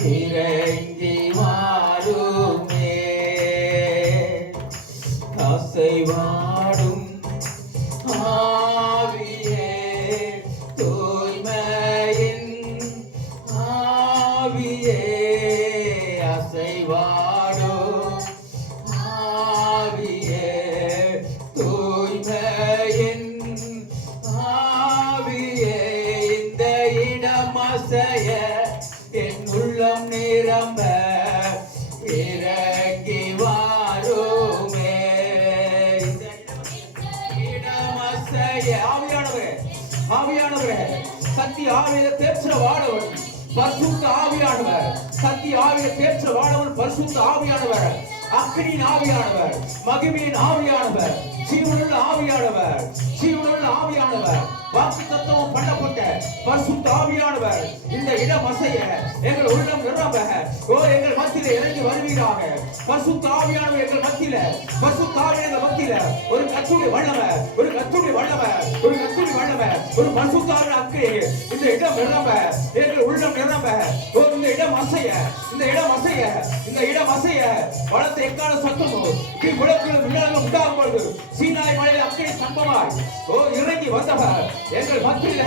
இறங்கி வாருமே அசைவாடும் ஆவியே தூய்மையின் ஆவியே அசைவாடும் ஆவியே தூய்மையின் ஆவியே இந்த இடம் அசைய என் உள்ளம் நிரம்ப இறங்கி வாருமே ஆவியானவரே சக்தி ஆவியில பேசுற வாழவன் பரிசுத்த ஆவியானவர் சக்தி ஆவியில பேசுற வாழவன் பரிசுத்த ஆவியானவர் அக்கினியின் ஆவியானவர் மகிமையின் ஆவியானவர் ஜீவனுள்ள ஆவியானவர் ஜீவனுள்ள ஆவியானவர் வாக்கு தத்துவம் பண்ணப்பட்ட பரிசுத்த ஆவியானவர் இந்த இடம் அசைய எங்கள் உள்ளம் நிரம்ப எங்கள் மத்தியில இறங்கி வருவீராக பரிசுத்த ஆவியானவர் எங்கள் மத்தியில பரிசுத்த ஆவியானவர் மத்தியில ஒரு கத்துடைய வல்லமை ஒரு கத்துடைய வல்லமை ஒரு கத்துடைய வல்லமை ஒரு பரிசுத்த ஆவியான அக்கினி இந்த இடம் நிரம்ப எங்கள் உள்ளம் நிரம்ப இந்த இடம் அசைய இந்த இடம் அசைய இந்த இடம் அசைய வளத்தை எக்கால சத்தமும் விளக்குகளும் விழாவும் உண்டாகும் பொழுது சீனாய் மலையில் அக்கினி சம்பமாய் இறங்கி வந்தவர் எங்கள் மத்தியில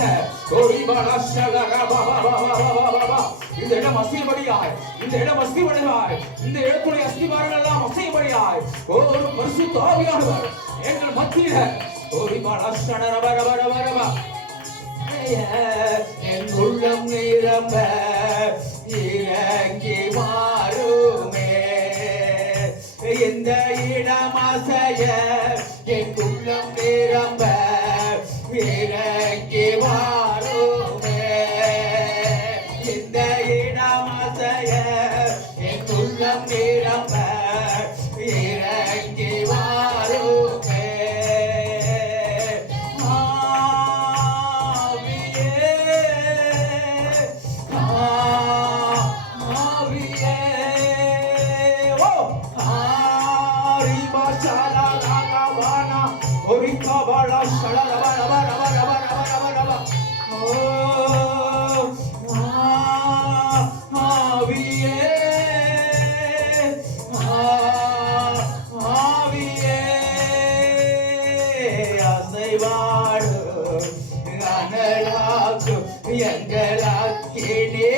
இந்த இடம் அசையபடியாய் இந்த இடம் அசையபடியாய் இந்த இடத்துடைய அஸ்திவாரங்கள் எல்லாம் அசையபடியாய் ஒரு பரிசுத்த ஆவியானவர் எங்கள் மத்தியில என் உள்ளம் நிரம்ப இறங்கி மாறுமே இந்த இடம் அசைய என் உள்ளம் நிரம்ப இறங்கி வாருமே இந்த இடம் அசைய என் உள்ளம் நிரம்ப இறங்கி வாருமே ஆவியே அசைவாடு அனலாக்கு எங்களாக்கினே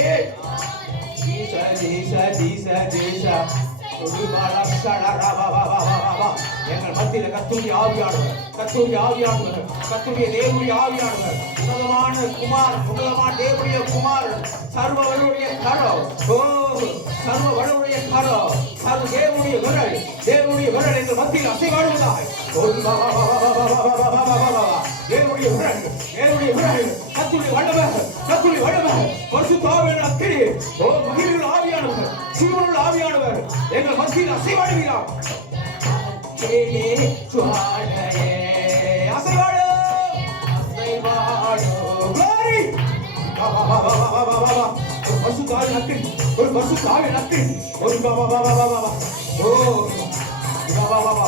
எங்கள் மத்தியில கத்தூரி ஆவியானவர் கத்தூரி ஆவியானவர் கத்தூரிய தேவனுடைய ஆவியானவர் உன்னதமான குமார் உன்னதமான தேவனுடைய குமார் சர்வ வலுடைய கரம் சர்வ வலுடைய கரம் சர்வ தேவனுடைய விரல் எங்கள் மத்தியில் அசைவாடுவதாய் தேவனுடைய விரல் கத்தூரி வல்லவர் பரிசுத்த ஆவியான அக்கினி மகிமையுள்ள ஆவியானவர் ஜீவனுள்ள ஆவியானவர் எங்கள் மத்தியில் அசைவாடுகிறார் அசைவாடு glory ஒரு பரிசுத்த ஆவியான அக்கினி ஒரு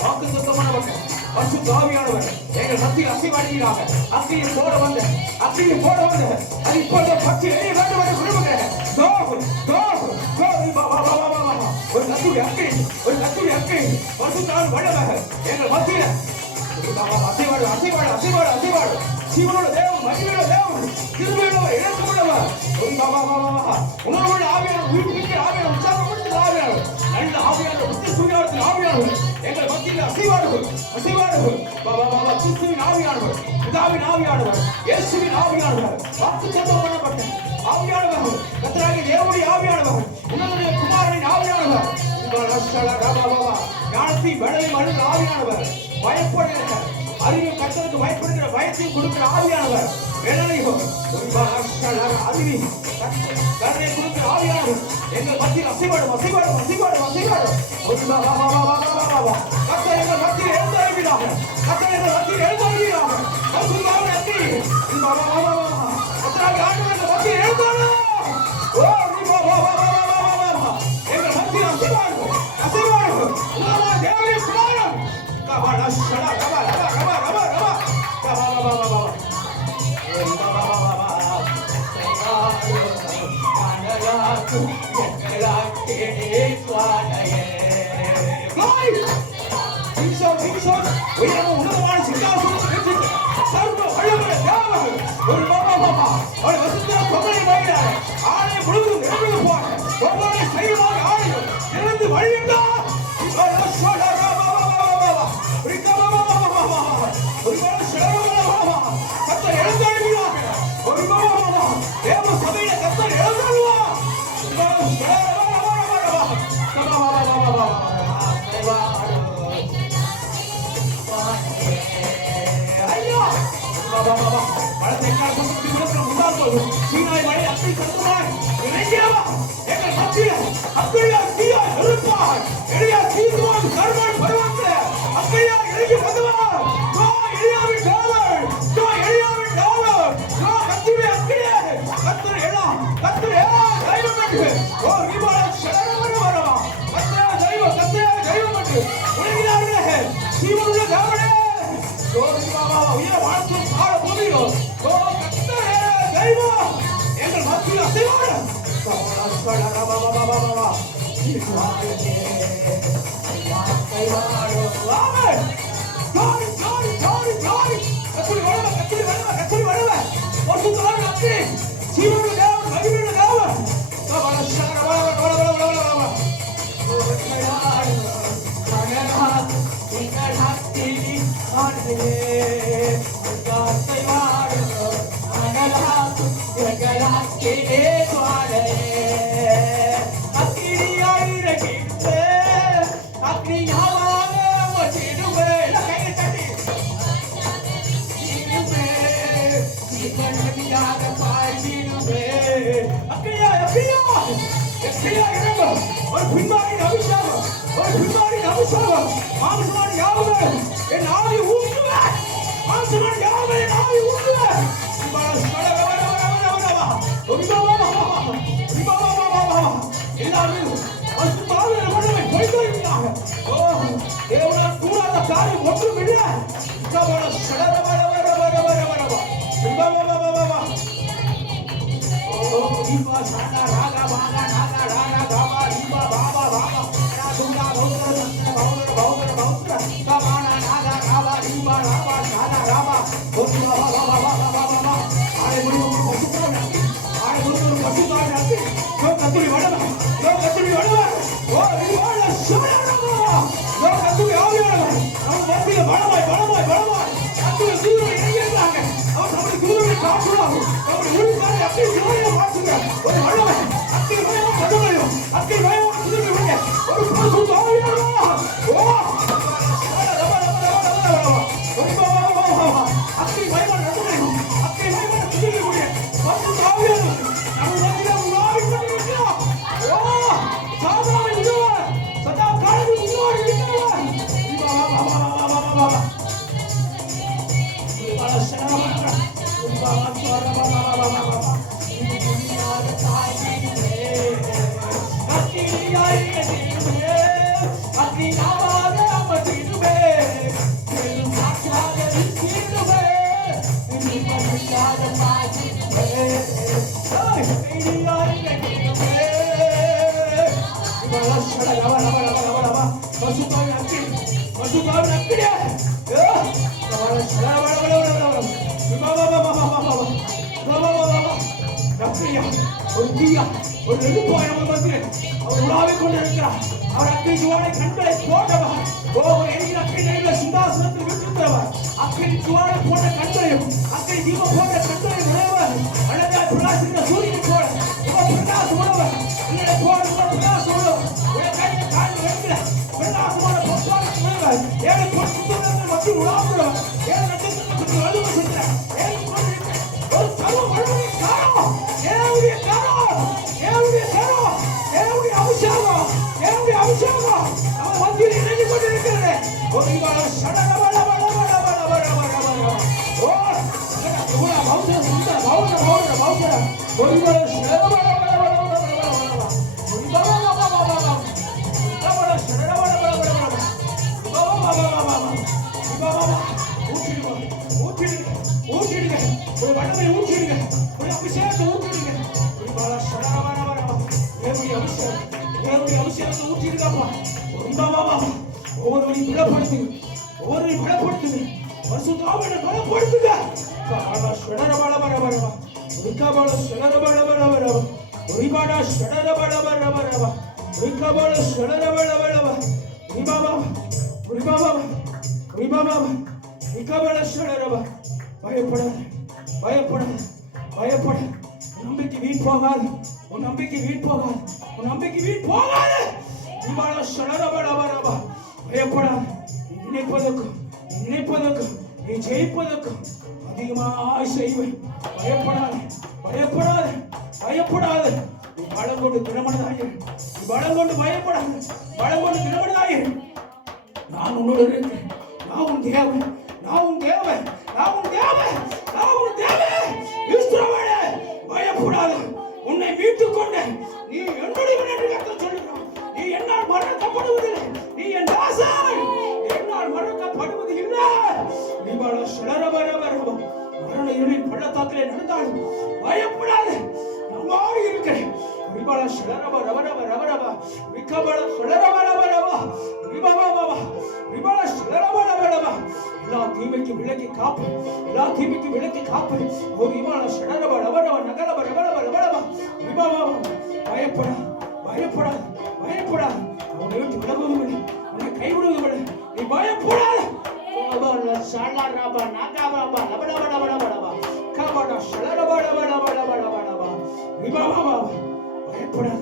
வாக்குத்தத்தமானவர் பரிசுத்த ஆவியானவர் எங்கள் மத்தியில் அசைவாடுகிறார் அக்கினி போட வந்த அது இப்பொழுது பற்றி எரிய வேண்டும் என்று விரும்புகிறேன் ஒரு கத்துடைய அக்கினி பரிசுத்த ஆவி வல்லவர் எங்கள் மத்தியில் அசைவாடு ஜீவனோட தேவன் மகிமையுள்ள தேவன் கிருபையுள்ளவர் இரக்கமுள்ளவர் உணர்வுள்ள ஆவியானவர் உயிர்ப்பிக்க ஆவியானவர் உற்சாகப்படுத்த ஆவியானவர் நல்ல ஆவியானவர் உத்திர சூரியானத்தின் ஆவியானவர் எங்கள் மத்தியில் அசைவாடுகள் கிறிஸ்துவின் ஆவியானவர் பிதாவின் ஆவியானவர் இயேசுவின் ஆவியானவர் வாக்குத்தத்தம் பண்ணப்பட்ட ஆவியானவர் கர்த்தராகிய தேவனுடைய ஆவியானவர் உன்னதனுடைய குமாரனின் ஆவியானவர் ஞானத்தின் வடலை மனித ஆவியானவர் பயப்படுகிற அறிவு கர்த்தருக்கு பயப்படுகிற பயத்தையும் கொடுக்கிற ஆவியானவர் அறிவி கருணை கொடுக்கிற ஆவியானவர் எங்கள் மத்தியில் அசைவாடும் கர்த்தர் எங்கள் மத்தியில் எழுந்தருவீராக கர்த்தராகிய ஆண்டவர் எங்கள் மத்தியில் எழுந்தாலும் எங்கள் மத்தியில் அசைவாடும் தேவனுடைய குமாரன் உயரமும் உன்னதமான சிங்காசனத்தை பெற்றிட்டு சர்வ வல்லமை தேவன் ஒரு பாபா அவரை வசிக்கிற பொங்கலை மகிழ்கிறார். ஆணை முழுவதும் நிரம்பி போன பொங்கலை சைவமாக ஆணையும் இறந்து வழியுண்டா கத்தர் எழுந்தாடுகிறார். ஒரு தேவ சபையில கத்தர் எழுந்தாடுவா. சீனாய் மழை அப்படி கத்துமாய் எங்கள் மத்தியில் அக்கையா தீயா இருப்பார் எளியா தீர்வான் கர்மன் பருவத்தில் அக்கையா இறங்கி வந்தவர் எளியாவின் காவல் எளியாவின் காவல் கத்திவே அக்கையே கத்தர் எல்லாம் கத்தர் தெய்வம் என்று ஓ விபால சரணம் வரவா கத்தர் தெய்வம் என்று உலகினார்களே சீவனுள்ள தேவனே ஓ விபாவா உயர வாழ்த்தும் கால பூமியோ ஓ கத்தர் தெய்வம் எங்கள் மத்தியில் அசைவாடு பின்பாடி அபிஷேகம் மாம்சமான யாவுமே என் ஆவி ஊற்றுவேன் மாம்சமான யாவுமே என் ஆவி ஊற்றுவேன் எல்லாரும் தேவனால் கூடாத காரியம் ஒன்றும் இல்லை. ஒரு நெருப்பாயம் அவர் உலாவிக் கொண்டிருக்கிறார். அவர் அக்கினி ஜுவாலை கண்களை போட்டவர். ஒரு எரிகிற அக்கினி சிங்காசனத்தில் விட்டிருக்கிறவர். அக்கினி ஜுவாலை போன்ற கண்களையும் அக்கினி தீபம் போன்ற கண்களையும் உடையவர். அழகாய் பிரகாசிக்கிற சூரியனை போல பிரகாசம் உள்ளவர். உங்களை போல பிரகாசம் உள்ளவர். உடைய கையில் காய்ந்து வைக்கிற பிரகாசமான பொற்பாடு உள்ளவர். ஏழை பொருட்கள் மற்றும் உலாவுள்ளவர். ஏழு நட்சத்திரத்துக்கு வலுவை சென்ற ஏழு ஒரு சர்வ வலுவை காரணம் ஏவுடைய காரணம் ஏவுடைய அபிஷேகம் நம்ம மத்தியில் இணைந்து கொண்டிருக்கிறது. ஊற்றிடுங்க ஒரு வல்லமை ஊற்றிடுங்க ஒரு அபிஷேகத்தை ஊற்றிடுங்க. தேவனுடைய அபிஷேகத்தை ஊற்றி இருக்காப்பா. ஒவ்வொருவரையும் பலப்படுத்துங்க, ஒவ்வொருவரையும் பலப்படுத்துங்க. பரிசுத்த ஆவியை பலப்படுத்துங்க. காபா ஷடரபல பரபரபா ரிகபல ஷடரபல பரபரபா ரிபாடா ஷடரபல பரபரபா ரிகபல ஷடரபல பரபரபா ரிபாபா ரிபாபா ரிபாபா ரிகபல ஷடரபா. பயப்படாத, பயப்படாத, பயப்படாத. நம்பிக்கை வீண் போகாது, உன் நம்பிக்கை வீண் போகாது, உன் நம்பிக்கை வீண் போகாது. ரிபாடா ஷடரபல பரபரபா. பயப்படாத. நினைப்பதற்கும் நினைப்பதற்கும் நீ ஜெயிப்பதற்கும் அதிகமாக செய்வேன். பயப்படாத, பயப்படாத, பயப்படாத. நீ பலம் கொண்டு திறமனதாயிரு, நீ பலம் கொண்டு பயப்படாத, பலம் கொண்டு திறமனதாயிரு. நான் உன்னோடு இருக்கிறேன். நான் உன் தேவன், நான் உன் தேவன், நான் உன் தேவன், நான் உன் தேவன். இஸ்ரவேலே, பயப்படாத. உன்னை மீட்டுக் கொண்டேன். நீ என்னுடையவன் என்று கர்த்தர் சொல்லுகிறார். நீ என்னால் மறக்கப்படுவதில்லை. நீ என் தாசன், என்னால் மறக்கப்படுவது இல்லை. நீபால ஷடரபரபரபா. மரண இருளின் பள்ளத்தாக்கிலே நடந்தாலும் பயப்படாத, நம்மோடு இருக்கிறேன். நீபால ஷடரபரபரபரபா விகபல ஷடரபரபரபா ரிபாபாபா ரிபால ஷடரபரபரபா. எல்லா தீமைக்கும் விலக்கி காப்பு, எல்லா தீமைக்கும் விலக்கி காப்பு. ஓ ரிபால ஷடரபரபரபா நகரபரபரபரபா ரிபாபாபா. பயப்படாத, பயப்படாத, பயப்படாத. அவனை விட்டு விலகுவதும் இல்லை, உன்னை கைவிடுவதும் இல்லை. நீ பயப்படாத. பயப்படாத.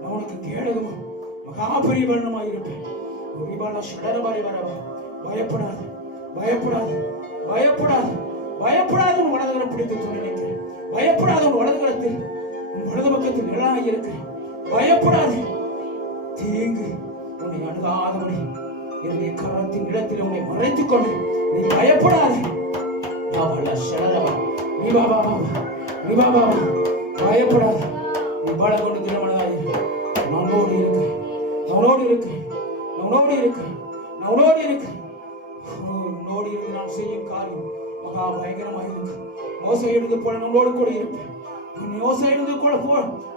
நான் உனக்கு கேடகமும் மகாபரிபலனுமாய் இருப்பேன். பயப்படாத, பயப்படாத, பயப்படாத, பயப்படாத. உன் வலதுகரம் பிடித்து நினைக்கிறேன். பயப்படாத. உன் வலதுகரத்தில் உன் வலது பக்கத்தில் நிழலாக இருக்கிறேன். பயப்படாத. தீங்கு உன்னை அணுகாதபடி என்னுடைய கரத்தின் இடத்தில் உன்னை மறைத்துக் கொண்டு நீ பயப்படாதே. பயப்படாத. நீ பல கொண்டு திருமணமாய் அவனோடு இருக்கு, அவனோடு இருக்கு, அவனோடு இருக்கு, அவனோடு இருக்கு. உன்னோடு இருந்து நான் செய்யும் காரியம் மகா பயங்கரமாக இருக்கு. மோசை எழுந்து போல நம்மளோடு கூட இருப்பேன். மோசை எழுந்து போல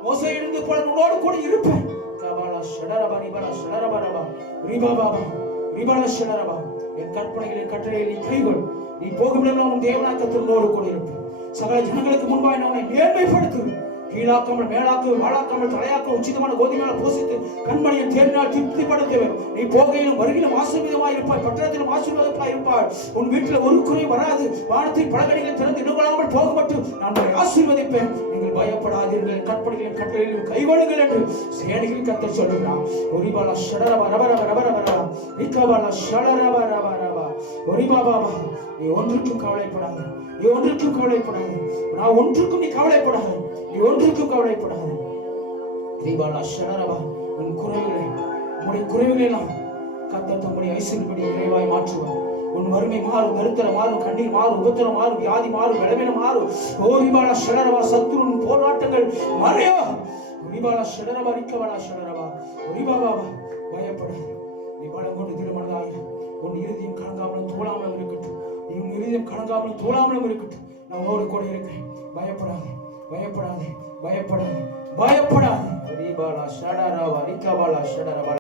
மோசை எழுந்து போல நம்மளோடு கூட இருப்பேன். கபாலா ஷடரபா ரிபாலா ஷடரபா ரிபாபாபா ரிபாலா ஷடரபா. என் கற்பனைகளின் கட்டளையை நீ கைகொள். நீ போகுமிடமெல்லாம் உன் தேவனாய் கர்த்தரோடு கூட இருப்பேன். சகல ஜனங்களுக்கு முன்பாக நான் உன்னை மேன்மைப்படுத்துவேன். கீழாக்காமல் மேலாக்காமல் வாழாக்காமல் தலையாக்காமல் உச்சிதமான கோதுமையால போசித்து கண்மணியை தேர்னால் திருப்திப்படுத்துவேன். நீ போகையிலும் வருகிலும் ஆசீர்வாதமாய் இருப்பாய், பட்டணத்திலும் ஆசீர்வாதமாய் இருப்பாய். உன் வீட்டில் ஒரு குறை வராது. வானத்தின் பலகணிகளை திறந்து இனங்களாமல் போக மட்டும் நான் உங்களை ஆசீர்வதிப்பேன். நீங்கள் பயப்படாதீர்கள், கற்பனைகளின் கட்டளையிலும் கைவழுங்கள் என்று சேனைகளின் கர்த்தர் சொல்லுகிறார். ஒரிபாலா ஷடரபா ரபரப ரபரபா நிக்கபாலா ஷடரபா ரபரபா ஒரிபாபாபா. நீ ஒன்றுக்கும் கவலைப்படாத, நீ ஒன்றுக்கும் கவலைப்படாத. நான் ஒன்றுக்கும் நீ கவலைப்படாத, நீ ஒன்றுக்கும் கவலைப்படாத. ரிபாலா ஷடரபா. உன் குறைவுகளை, உன்னுடைய குறைவுகளை எல்லாம் கர்த்தர் தம்முடைய ஐஸ்வரியப்படி நிறைவாய் மாற்றுவார். உன் வறுமை மாறும், கருத்தரம் மாறும், கண்ணீர் மாறும், உபத்திரம் மாறும், வியாதி மாறும், பலவீனம் மாறும். ஓ ரிபாலா ஷடரபா. சத்துருவின் போராட்டங்கள் மறையோ. ரிபாலா ஷடரபா ரிக்கபாலா ஷடரபா ரிபாபாபா. பயப்படாத. நீ பலம் கொண்டு திருமணதாய் உன் இறுதியும் கலங்காமலும் தோழாமலும் இருக்கட்டும். உன் இறுதியும் கலங்காமலும் தோழாமலும் இருக்கட்டும். நான் உன்னோடு கூட இருக்கிறேன். பயப்படாதே, பயப்படாதே, பயப்படாதே, பயப்படாதே. ரிபாலா ஷடரபா ரிக்கபாலா ஷடரபா.